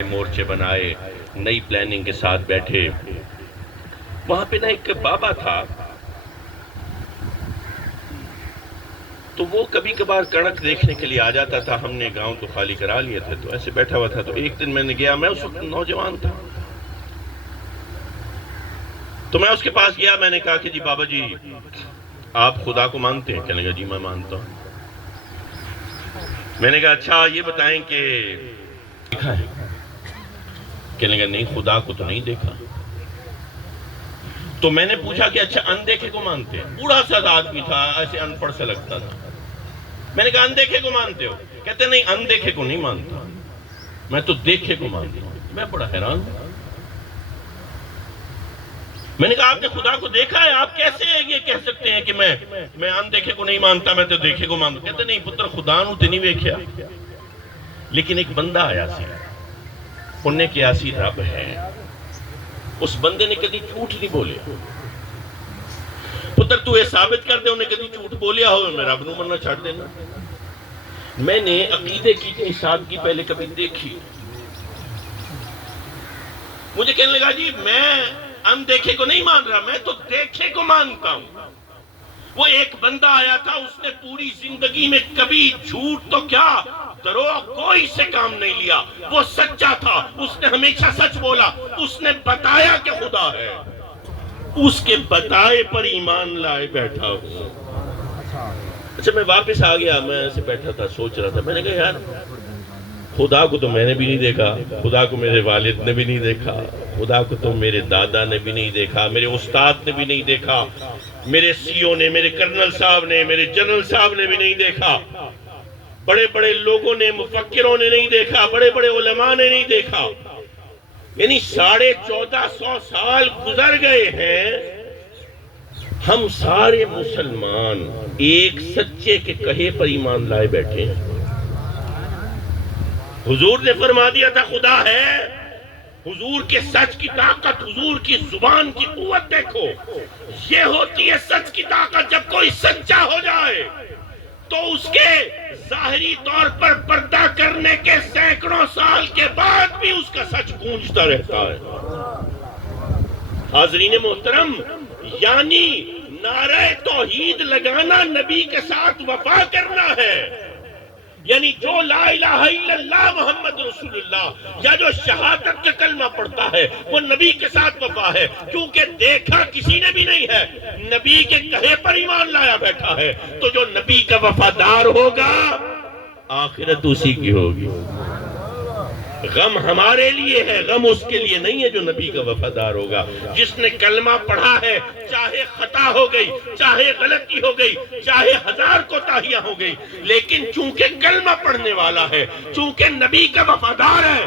مورچے بنائے، نئی پلاننگ کے ساتھ بیٹھے. وہاں پہ نا ایک بابا تھا، تو وہ کبھی کبھار کڑک دیکھنے کے لیے آ جاتا تھا. ہم نے گاؤں تو خالی کرا لیا تھا، تو ایسے بیٹھا ہوا تھا. تو ایک دن میں نے گیا، میں اس وقت نوجوان تھا، تو میں اس کے پاس گیا. میں نے کہا کہ جی بابا جی آپ خدا کو مانتے ہیں؟ کہنے لگا جی میں مانتا ہوں. میں نے کہا اچھا یہ بتائیں کہ دیکھا ہے؟ کہنے لگا نہیں خدا کو تو نہیں دیکھا. تو میں نے پوچھا کہ اچھا اندیکھے کو مانتے ہیں؟ بوڑھا سا آدمی تھا، ایسے ان پڑھ سا لگتا تھا. میں نے کہا اندیکھے کو مانتے ہو؟ کہتے نہیں اندیکھے کو نہیں مانتا، میں تو دیکھے کو مانتا ہوں. میں بڑا حیران ہوں. میں نے کہا آپ نے خدا کو دیکھا ہے؟ آپ کیسے یہ کہہ سکتے ہیں کہ میں اندیکھے کو نہیں مانتا، میں تو دیکھے کو مانتا. کہتے نہیں پتر خدا نو تے نہیں ویکھیا، لیکن ایک بندہ آیا سی، انہیں کیا سی رب ہے. اس بندے نے کدی جھوٹ نہیں بولیا. پتر تو یہ ثابت کر دے انہیں کدی جھوٹ بولیا ہو، میں رب نو مننا چھڑ دینا. میں نے عقیدے کی اتنی سادگی پہلے کبھی دیکھی. مجھے کہنے لگا جی میں اندیکھے کو نہیں مان رہا، میں تو دیکھے کو مانتا ہوں. وہ ایک بندہ آیا تھا، اس نے پوری زندگی میں کبھی جھوٹ تو کیا دروغ کوئی سے کام نہیں لیا. وہ سچا تھا، اس نے ہمیشہ سچ بولا. اس نے بتایا کہ خدا ہے، اس کے بتائے پر ایمان لائے بیٹھا ہوں. اچھا میں واپس آ گیا، میں ایسے بیٹھا تھا سوچ رہا تھا. میں نے کہا یار خدا کو تو میں نے بھی نہیں دیکھا، خدا کو میرے والد نے بھی نہیں دیکھا، خدا کو تو میرے دادا نے بھی نہیں دیکھا، میرے استاد نے بھی نہیں دیکھا، میرے سی او نے، میرے کرنل صاحب نے، میرے جنرل صاحب نے بھی نہیں دیکھا، بڑے بڑے لوگوں نے، مفکروں نے نہیں دیکھا، بڑے بڑے علماء نے نہیں دیکھا. یعنی 1450 سال گزر گئے ہیں، ہم سارے مسلمان ایک سچے کے کہے پر ایمان لائے بیٹھے ہیں. حضور نے فرما دیا تھا خدا ہے. حضور کے سچ کی طاقت، حضور کی زبان کی قوت دیکھو. یہ ہوتی ہے سچ کی طاقت. جب کوئی سچا ہو جائے تو اس کے ظاہری طور پر پردہ کرنے کے سینکڑوں سال کے بعد بھی اس کا سچ گونجتا رہتا ہے. حاضرین محترم، یعنی نعرہ توحید لگانا نبی کے ساتھ وفا کرنا ہے. یعنی جو لا الہ الا اللہ محمد رسول اللہ یا جو شہادت کا کلمہ پڑھتا ہے وہ نبی کے ساتھ وفا ہے. کیونکہ دیکھا کسی نے بھی نہیں ہے، نبی کے کہے پر ایمان لایا بیٹھا ہے. تو جو نبی کا وفادار ہوگا آخرت اسی کی ہوگی. غم ہمارے لیے ہے، غم اس کے لیے نہیں ہے جو نبی کا وفادار ہوگا. جس نے کلمہ پڑھا ہے، چاہے خطا ہو گئی، چاہے غلطی ہو گئی، چاہے 1000 کوتاہیاں ہو گئی، لیکن چونکہ کلمہ پڑھنے والا ہے، چونکہ نبی کا وفادار ہے،